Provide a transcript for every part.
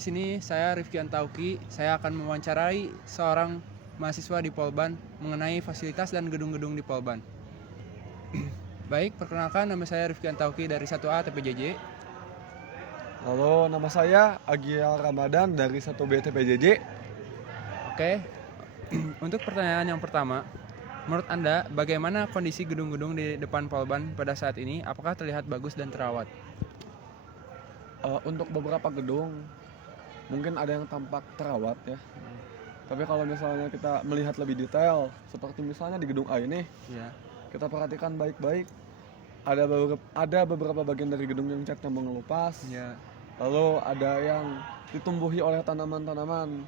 Di sini saya Rifki Antauki, saya akan mewawancarai seorang mahasiswa di Polban mengenai fasilitas dan gedung-gedung di Polban. Baik, perkenalkan nama saya Rifki Antauki dari 1A TPJJ. Halo, nama saya Agiel Ramadan dari 1B TPJJ. Oke, untuk pertanyaan yang pertama, menurut Anda bagaimana kondisi gedung-gedung di depan Polban pada saat ini? Apakah terlihat bagus dan terawat? Untuk beberapa gedung mungkin ada yang tampak terawat ya. Tapi kalau misalnya kita melihat lebih detail, seperti misalnya di gedung A ini, Ya. kita perhatikan baik-baik. Ada beberapa bagian dari gedung yang catnya mengelupas. Ya. Lalu ada yang ditumbuhi oleh tanaman-tanaman.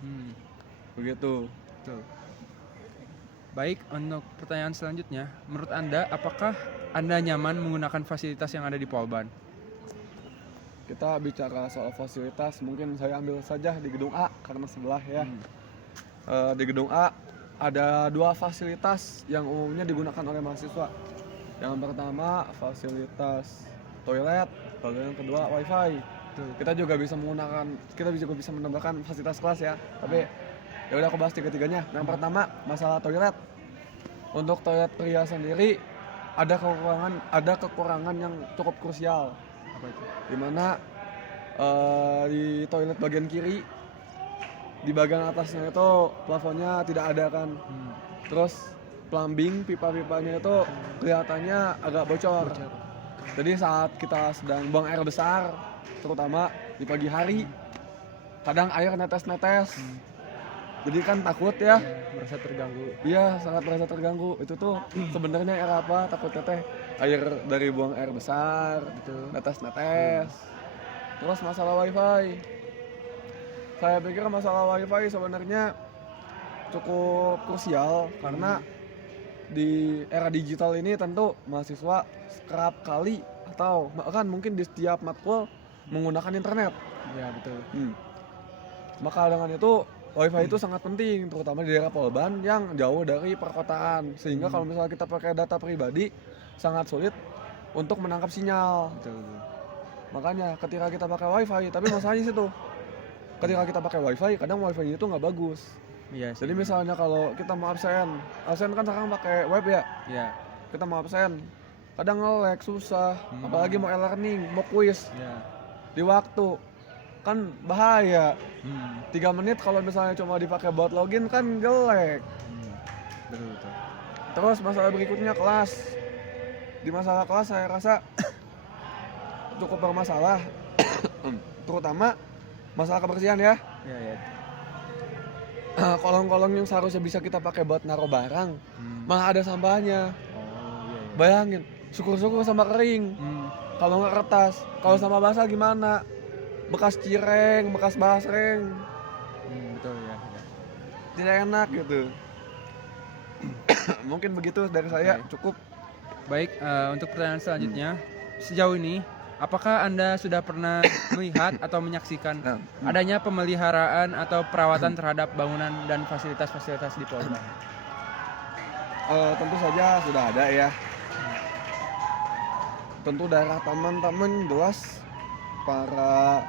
Begitu. Betul. Baik, untuk pertanyaan selanjutnya, menurut Anda apakah Anda nyaman menggunakan fasilitas yang ada di Polban? Kita bicara soal fasilitas, mungkin saya ambil saja di gedung A karena sebelah ya. Di gedung A ada 2 fasilitas yang umumnya digunakan oleh mahasiswa. Yang pertama fasilitas toilet, lalu yang kedua wifi. Kita juga bisa menambahkan fasilitas kelas ya. Tapi ya udah aku bahas tiga-tiganya. Yang pertama masalah toilet. Untuk toilet pria sendiri ada kekurangan yang cukup krusial. Apa itu? Dimana di toilet bagian kiri, di bagian atasnya itu plafonnya tidak ada kan. Terus plumbing pipa-pipanya itu kelihatannya agak bocor. Jadi saat kita sedang buang air besar, terutama di pagi hari, kadang air netes-netes. Jadi kan takut ya. Merasa terganggu. Iya, sangat merasa terganggu. Itu tuh sebenarnya air apa? Takutnya teh air dari buang air besar, netes-netes. Terus masalah wifi. Saya pikir masalah wifi sebenarnya cukup krusial karena di era digital ini tentu mahasiswa kerap kali atau bahkan mungkin di setiap matkul menggunakan internet. Ya, betul. Maka dengan itu wifi itu sangat penting, terutama di daerah Polban yang jauh dari perkotaan. Sehingga kalau misalnya kita pakai data pribadi sangat sulit untuk menangkap sinyal. Betul. Makanya ketika kita pakai wifi, tapi masalahnya situ. Ketika kita pakai wifi, kadang wifi itu nggak bagus. Iya. Jadi misalnya kalau kita mau absen kan sekarang pakai web ya. Ya. Kita mau absen, kadang nge-lag susah. Apalagi mau e-learning, mau quiz Ya. di waktu, kan bahaya. 3 menit kalau misalnya cuma dipakai buat login kan jelek. Betul. Terus masalah berikutnya kelas. Di masalah kelas saya rasa cukup bermasalah. Terutama masalah kebersihan ya. Ya. Kolong-kolong yang seharusnya bisa kita pakai buat naruh barang, malah ada sampahnya. Oh, iya. Bayangin, syukur-syukur sama kering. Kalau nggak kertas, kalau sama basah gimana? Bekas cireng, bekas basreng, Betul ya. tidak enak gitu. Mungkin begitu dari saya. Oke. Cukup. Baik, untuk pertanyaan selanjutnya, sejauh ini apakah Anda sudah pernah melihat atau menyaksikan adanya pemeliharaan atau perawatan terhadap bangunan dan fasilitas-fasilitas di Polban? Tentu saja sudah ada ya. Tentu daerah taman-taman jelas para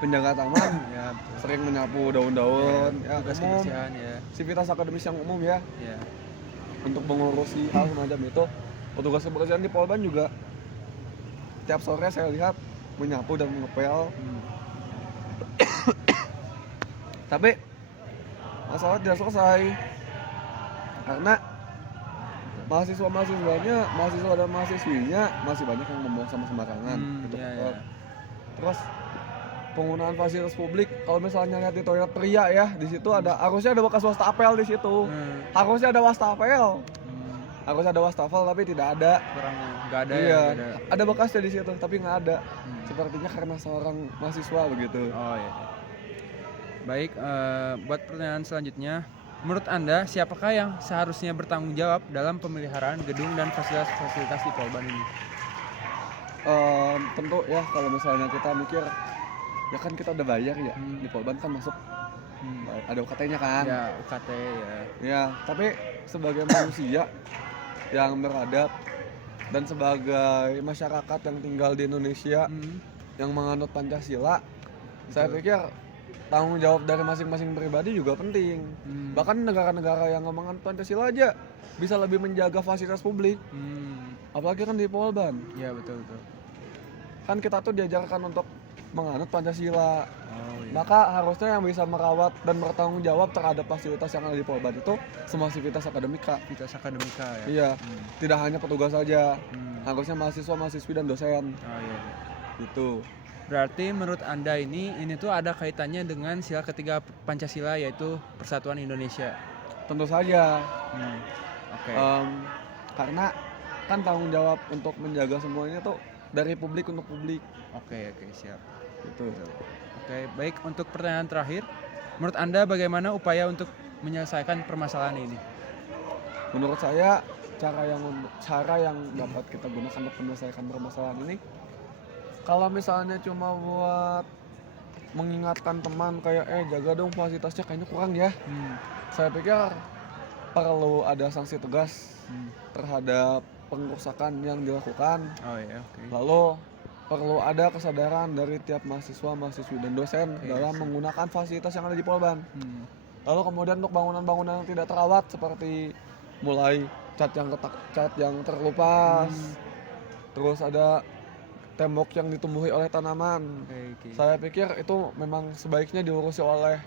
penjaga taman Ya, betul. sering menyapu daun-daun ya, Tugas umum, kebersihan ya. sivitas akademis yang umum ya, Ya. untuk mengurusi hal semacam itu. Petugas kebersihan di Polban juga tiap sore saya lihat menyapu dan mengepel. Tapi masalah tidak selesai karena mahasiswa dan mahasiswinya masih banyak yang membuang sampah sembarangan gitu. Ya. Terus penggunaan fasilitas publik, kalau misalnya lihat di toilet pria ya, di situ harusnya ada bekas wastafel di situ. Harusnya ada wastafel. Harusnya ada wastafel tapi tidak ada. Kurangnya nggak ada. Iya, ya, ada bekasnya di situ tapi nggak ada. Sepertinya karena seorang mahasiswa begitu. Oh iya. Baik, buat pertanyaan selanjutnya, menurut Anda siapakah yang seharusnya bertanggung jawab dalam pemeliharaan gedung dan fasilitas di Polban ini? Tentu ya kalau misalnya kita mikir, ya kan kita udah bayar ya, di Polban kan masuk ada UKT-nya kan. Ya, UKT ya. Ya, tapi sebagai manusia yang beradab dan sebagai masyarakat yang tinggal di Indonesia yang menganut Pancasila, Saya pikir tanggung jawab dari masing-masing pribadi juga penting. Bahkan negara-negara yang ngomongin Pancasila aja bisa lebih menjaga fasilitas publik. Apalagi kan di Polban. Iya, betul. Kan kita tuh diajarkan untuk menganut Pancasila. Oh, iya. Maka harusnya yang bisa merawat dan bertanggung jawab terhadap fasilitas yang ada di Polban itu semua sivitas akademika. Aktivitas akademika ya. Iya, tidak hanya petugas saja. Harusnya mahasiswa, mahasiswi dan dosen. Oh, iya. Gitu. Berarti menurut Anda ini tuh ada kaitannya dengan sila ketiga Pancasila, yaitu Persatuan Indonesia. Tentu saja. Oke. Karena kan tanggung jawab untuk menjaga semuanya tuh dari publik untuk publik. Oke, siap. Gitu. Oke, baik, untuk pertanyaan terakhir, menurut Anda bagaimana upaya untuk menyelesaikan permasalahan ini? Menurut saya cara yang dapat kita gunakan untuk menyelesaikan permasalahan ini, kalau misalnya cuma buat mengingatkan teman kayak jaga dong fasilitasnya kayaknya kurang ya. Saya pikir perlu ada sanksi tegas terhadap pengerusakan yang dilakukan. Oh iya, oke. Lalu perlu ada kesadaran dari tiap mahasiswa, mahasiswi dan dosen dalam menggunakan fasilitas yang ada di Polban. Lalu kemudian untuk bangunan-bangunan yang tidak terawat seperti mulai cat yang terkelupas, terus ada tembok yang ditumbuhi oleh tanaman. Oke. Saya pikir itu memang sebaiknya diurusi oleh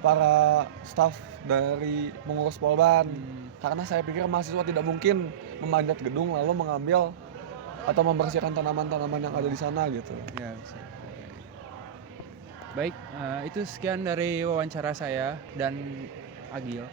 para staf dari mengurus Polban. Karena saya pikir mahasiswa tidak mungkin memanjat gedung lalu mengambil atau membersihkan tanaman-tanaman yang ada di sana gitu. Ya, bisa. Baik, itu sekian dari wawancara saya dan Agil.